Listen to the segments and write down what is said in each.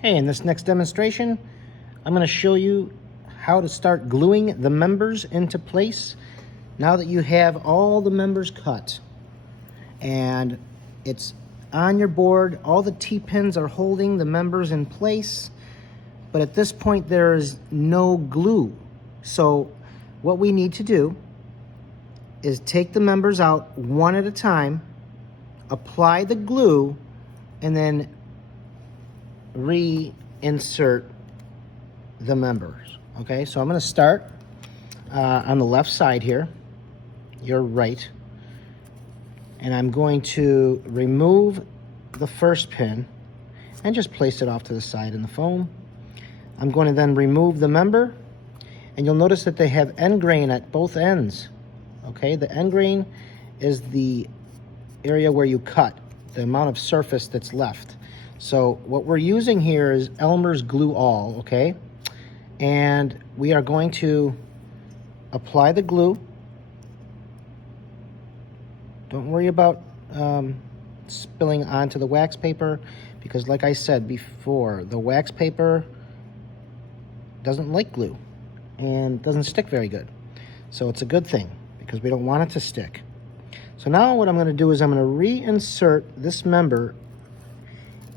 Okay, in this next demonstration, I'm going to show you how to start gluing the members into place now that you have all the members cut. And it's on your board, all the T-pins are holding the members in place, but at this point there is no glue. So what we need to do is take the members out one at a time, apply the glue, and then reinsert the members. Okay, so I'm going to start on the left side here, your right, and I'm going to remove the first pin and just place it off to the side in the foam. I'm going to then remove the member, and you'll notice that they have end grain at both ends. Okay, the end grain is the area where you cut, the amount of surface that's left. So what we're using here is Elmer's Glue All, okay? And we are going to apply the glue. Don't worry about spilling onto the wax paper, because like I said before, the wax paper doesn't like glue and doesn't stick very good. So it's a good thing, because we don't want it to stick. So now what I'm going to do is I'm going to reinsert this member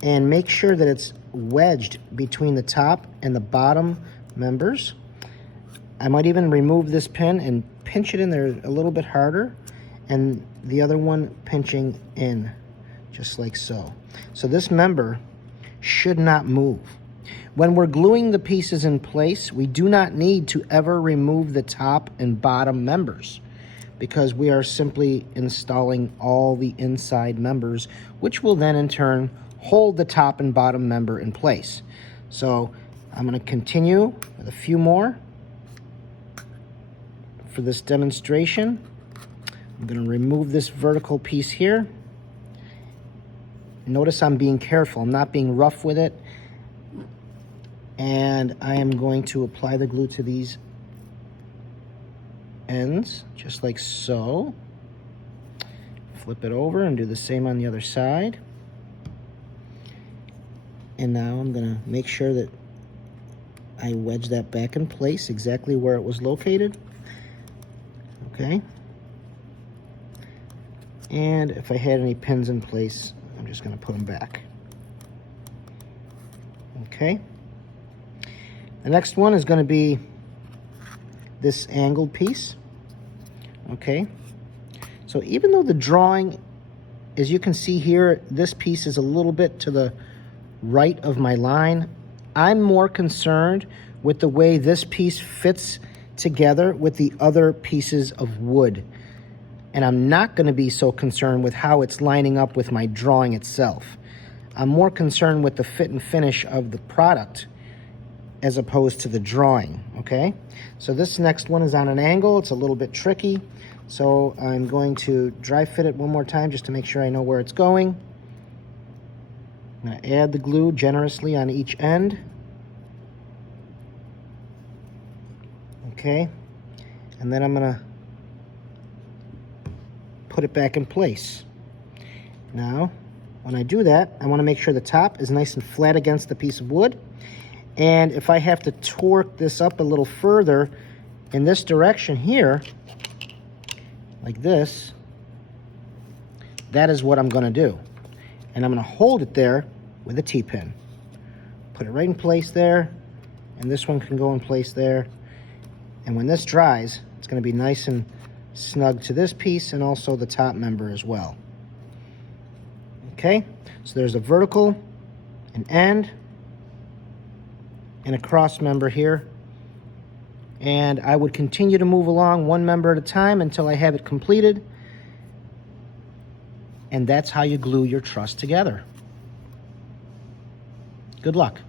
and make sure that it's wedged between the top and the bottom members. I might even remove this pin and pinch it in there a little bit harder, and the other one pinching in, just like so. So this member should not move. When we're gluing the pieces in place, we do not need to ever remove the top and bottom members, because we are simply installing all the inside members, which will then in turn hold the top and bottom member in place. So I'm going to continue with a few more for this demonstration. I'm going to remove this vertical piece here. Notice I'm being careful. I'm not being rough with it. And I am going to apply the glue to these ends, just like so. Flip it over and do the same on the other side. And now I'm going to make sure that I wedge that back in place exactly where it was located. Okay. And if I had any pins in place, I'm just going to put them back. Okay. The next one is going to be this angled piece. Okay. So even though the drawing, as you can see here, this piece is a little bit to the right of my line, I'm more concerned with the way this piece fits together with the other pieces of wood. And I'm not going to be so concerned with how it's lining up with my drawing itself. I'm more concerned with the fit and finish of the product as opposed to the drawing, okay? So this next one is on an angle. It's a little bit tricky. So I'm going to dry fit it one more time just to make sure I know where it's going. I'm going to add the glue generously on each end. Okay, and then I'm going to put it back in place. Now, when I do that, I want to make sure the top is nice and flat against the piece of wood. And if I have to torque this up a little further in this direction here, like this, that is what I'm going to do. And I'm going to hold it there with a T-pin. Put it right in place there, and this one can go in place there. And when this dries, it's going to be nice and snug to this piece and also the top member as well. Okay, so there's a vertical, an end, and a cross member here. And I would continue to move along one member at a time until I have it completed. And that's how you glue your truss together. Good luck.